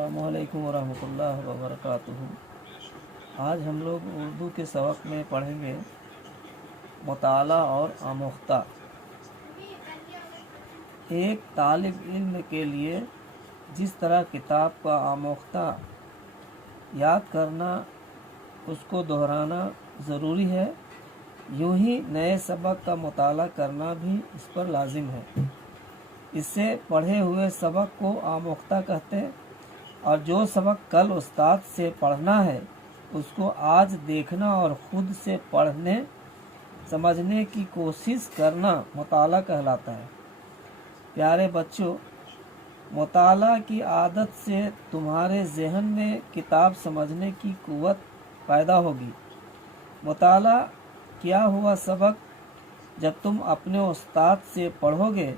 अस्सलामु अलैकुम वरहमतुल्लाहि वबरकातुहू। आज हम लोग उर्दू के सबक में पढ़ेंगे मुताला और आमोख्ता। एक तालिब इल्म के लिए जिस तरह किताब का आमोख्ता याद करना, उसको दोहराना ज़रूरी है, यूं ही नए सबक का मुताला करना भी इस पर लाजिम है। इससे पढ़े हुए सबक को आमोख्ता कहते हैं, और जो सबक कल उस्ताद से पढ़ना है उसको आज देखना और ख़ुद से पढ़ने समझने की कोशिश करना मुताला कहलाता है। प्यारे बच्चों, मुताला की आदत से तुम्हारे ज़हन में किताब समझने की क़ुव्वत पैदा होगी। मुताला किया हुआ सबक जब तुम अपने उस्ताद से पढ़ोगे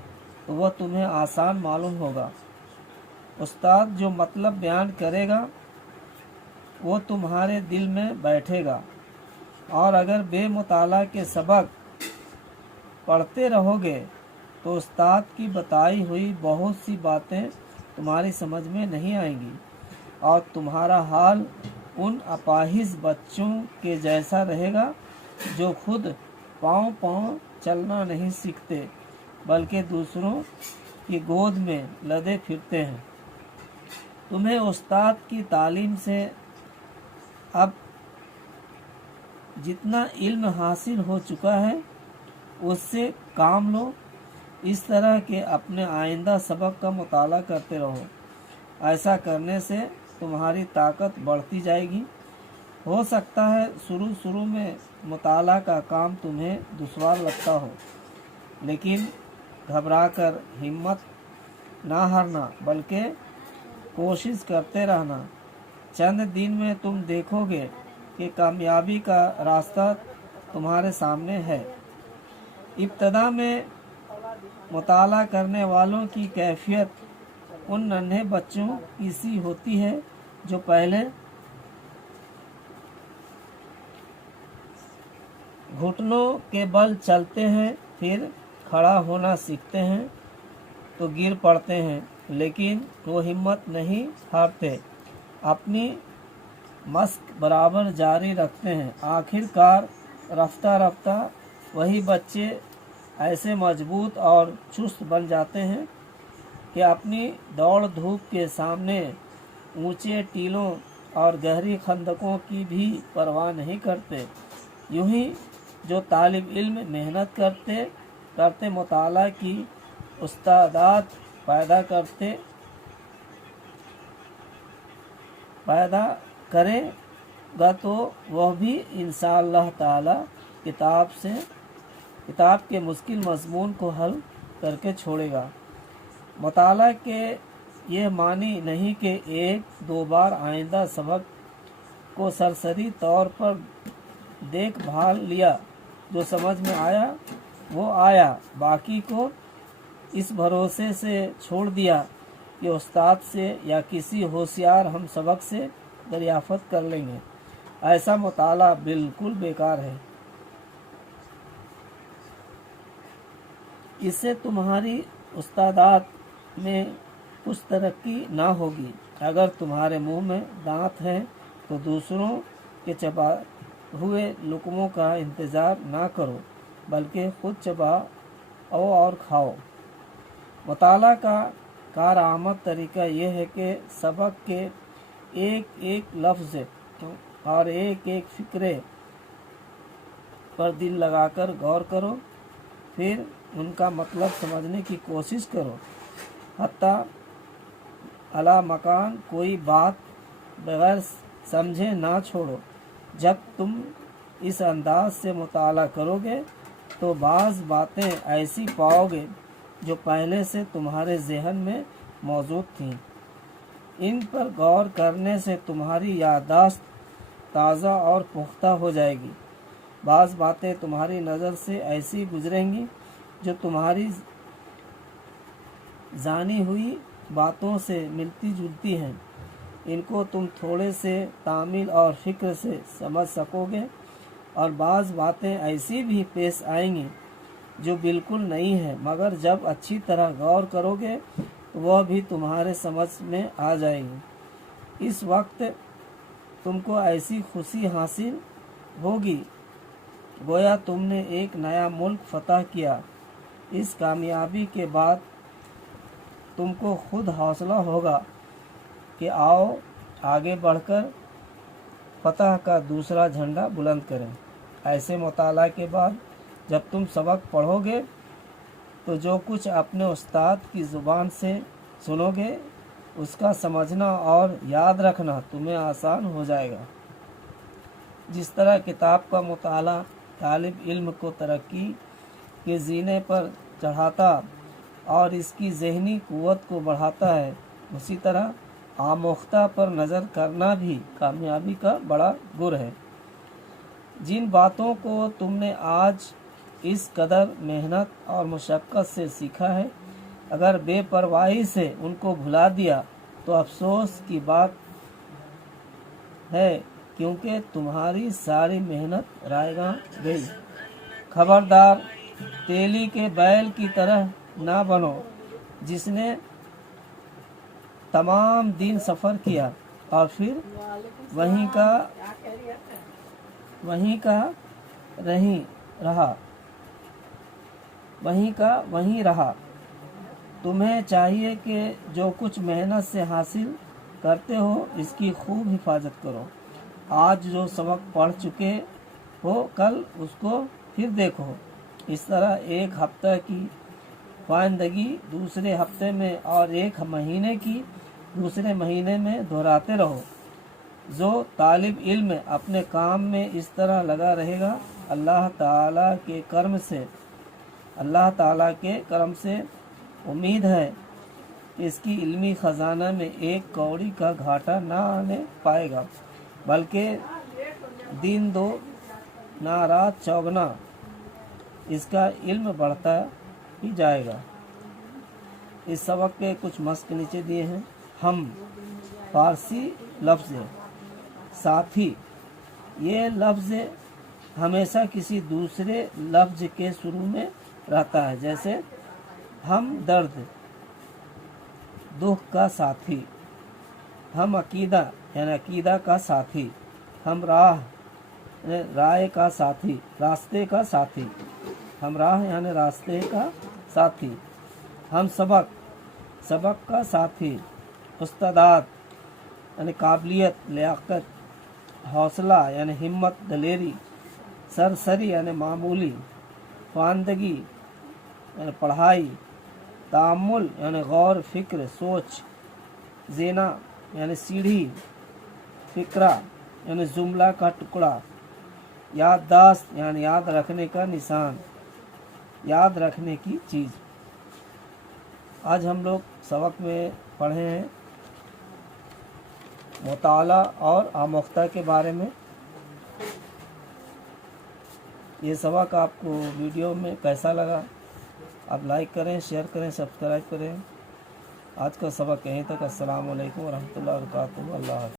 तो वह तुम्हें आसान मालूम होगा। उस्ताद जो मतलब बयान करेगा वो तुम्हारे दिल में बैठेगा, और अगर बेमुताला के सबक पढ़ते रहोगे तो उस्ताद की बताई हुई बहुत सी बातें तुम्हारी समझ में नहीं आएंगी, और तुम्हारा हाल उन अपाहिज बच्चों के जैसा रहेगा जो खुद पाँव चलना नहीं सीखते बल्कि दूसरों की गोद में लदे फिरते हैं। तुम्हें उस्ताद की तालीम से अब जितना इल्म हासिल हो चुका है उससे काम लो। इस तरह के अपने आइंदा सबक का मुताला करते रहो। ऐसा करने से तुम्हारी ताकत बढ़ती जाएगी। हो सकता है शुरू में मुताला का काम तुम्हें दुश्वार लगता हो, लेकिन घबराकर हिम्मत ना हारना बल्कि कोशिश करते रहना। चंद दिन में तुम देखोगे कि कामयाबी का रास्ता तुम्हारे सामने है। इब्तदा में मुताला करने वालों की कैफियत उन नन्हे बच्चों की सी होती है जो पहले घुटनों के बल चलते हैं, फिर खड़ा होना सीखते हैं तो गिर पड़ते हैं, लेकिन वो हिम्मत नहीं हारते, अपनी मश्क बराबर जारी रखते हैं। आखिरकार रफ्ता रफ्ता वही बच्चे ऐसे मजबूत और चुस्त बन जाते हैं कि अपनी दौड़ धूप के सामने ऊंचे टीलों और गहरी खंदकों की भी परवाह नहीं करते। यूं ही जो तालिब इल्म मेहनत करते मुताला की उस्तादात पैदा करेगा तो वह भी इंशाअल्लाह ताला किताब के मुश्किल मज़मून को हल करके छोड़ेगा। मुताला के ये मानी नहीं कि एक दो बार आइंदा सबक को सरसरी तौर पर देख भाल लिया, जो समझ में आया वो आया, बाकी को इस भरोसे से छोड़ दिया कि उस्ताद से या किसी होशियार हम सबक से दरियाफ़त कर लेंगे। ऐसा मुताला बिल्कुल बेकार है। इससे तुम्हारी उस्तादात में कुछ तरक्की ना होगी। अगर तुम्हारे मुंह में दांत हैं तो दूसरों के चबा हुए लुकमों का इंतज़ार ना करो, बल्कि खुद चबाओ और खाओ। मुताला का कारआमद तरीका यह है कि सबक के एक एक लफ्ज़ और एक एक फ़िक्रे पर दिल लगाकर गौर करो, फिर उनका मतलब समझने की कोशिश करो। हत्ता अला मकान कोई बात बगैर समझे ना छोड़ो। जब तुम इस अंदाज से मुताला करोगे तो बाज़ बातें ऐसी पाओगे जो पहले से तुम्हारे ज़हन में मौजूद थीं। इन पर गौर करने से तुम्हारी याददाश्त ताज़ा और पुख्ता हो जाएगी। बाज़ बातें तुम्हारी नज़र से ऐसी गुजरेंगी जो तुम्हारी जानी हुई बातों से मिलती जुलती हैं। इनको तुम थोड़े से तामील और फ़िक्र से समझ सकोगे, और बाज़ बातें ऐसी भी पेश आएंगी जो बिल्कुल नई है, मगर जब अच्छी तरह गौर करोगे तो वह भी तुम्हारे समझ में आ जाएगी। इस वक्त तुमको ऐसी खुशी हासिल होगी गोया तुमने एक नया मुल्क फतह किया। इस कामयाबी के बाद तुमको खुद हौसला होगा कि आओ आगे बढ़कर फतह का दूसरा झंडा बुलंद करें। ऐसे मुताला के बाद जब तुम सबक पढ़ोगे तो जो कुछ अपने उस्ताद की ज़ुबान से सुनोगे उसका समझना और याद रखना तुम्हें आसान हो जाएगा। जिस तरह किताब का मुताला तालिब इल्म को तरक्की के ज़ीने पर चढ़ाता और इसकी ज़हनी क़ुव्वत को बढ़ाता है, उसी तरह आमोख्ता पर नज़र करना भी कामयाबी का बड़ा गुर है। जिन बातों को तुमने आज इस कदर मेहनत और मुशक्क़त से सीखा है, अगर बेपरवाही से उनको भुला दिया तो अफसोस की बात है, क्योंकि तुम्हारी सारी मेहनत रायगा गई। खबरदार तेली के बैल की तरह ना बनो जिसने तमाम दिन सफ़र किया और फिर वहीं रहा। तुम्हें चाहिए कि जो कुछ मेहनत से हासिल करते हो इसकी खूब हिफाजत करो। आज जो सबक पढ़ चुके हो कल उसको फिर देखो। इस तरह एक हफ्ते की ख्वानदगी दूसरे हफ्ते में और एक महीने की दूसरे महीने में दोहराते रहो। जो तालिब इल्म अपने काम में इस तरह लगा रहेगा, अल्लाह ताला के करम से उम्मीद है कि इसकी इल्मी ख़जाना में एक कौड़ी का घाटा ना आने पाएगा, बल्कि दिन दो ना रात चौगना इसका इल्म बढ़ता ही जाएगा। इस सबक के कुछ मस्क नीचे दिए हैं। हम फारसी लफ्ज़ है साथी। ये लफ्ज़ हमेशा किसी दूसरे लफ्ज़ के शुरू में रहता है, जैसे हम दर्द दुख का साथी, हम अकीदा यानी अकीदा का साथी, हम राह राय का साथी, रास्ते का साथी, हम राह यानी रास्ते का साथी, हम सबक का साथी, उस्तादात यानी काबिलियत लियाकत, हौसला यानी हिम्मत दलेरी, सरसरी यानी मामूली, ख्वानदगी यानी पढ़ाई, तामुल यानी गौर फिक्र सोच, ज़ेना यानी सीढ़ी, फिक्रा यानी जुमला का टुकड़ा, याददाश्त यानी याद रखने का निशान, याद रखने की चीज़। आज हम लोग सबक में पढ़े हैं मुताला और आमोख्ता के बारे में। ये सबक आपको वीडियो में कैसा लगा? आप लाइक करें, शेयर करें, सब्सक्राइब करें। आज का सबक यहीं तक। अस्सलाम वालेकुम व रहमतुल्लाहि व बरकातुहू। अल्लाह हाफ़िज़।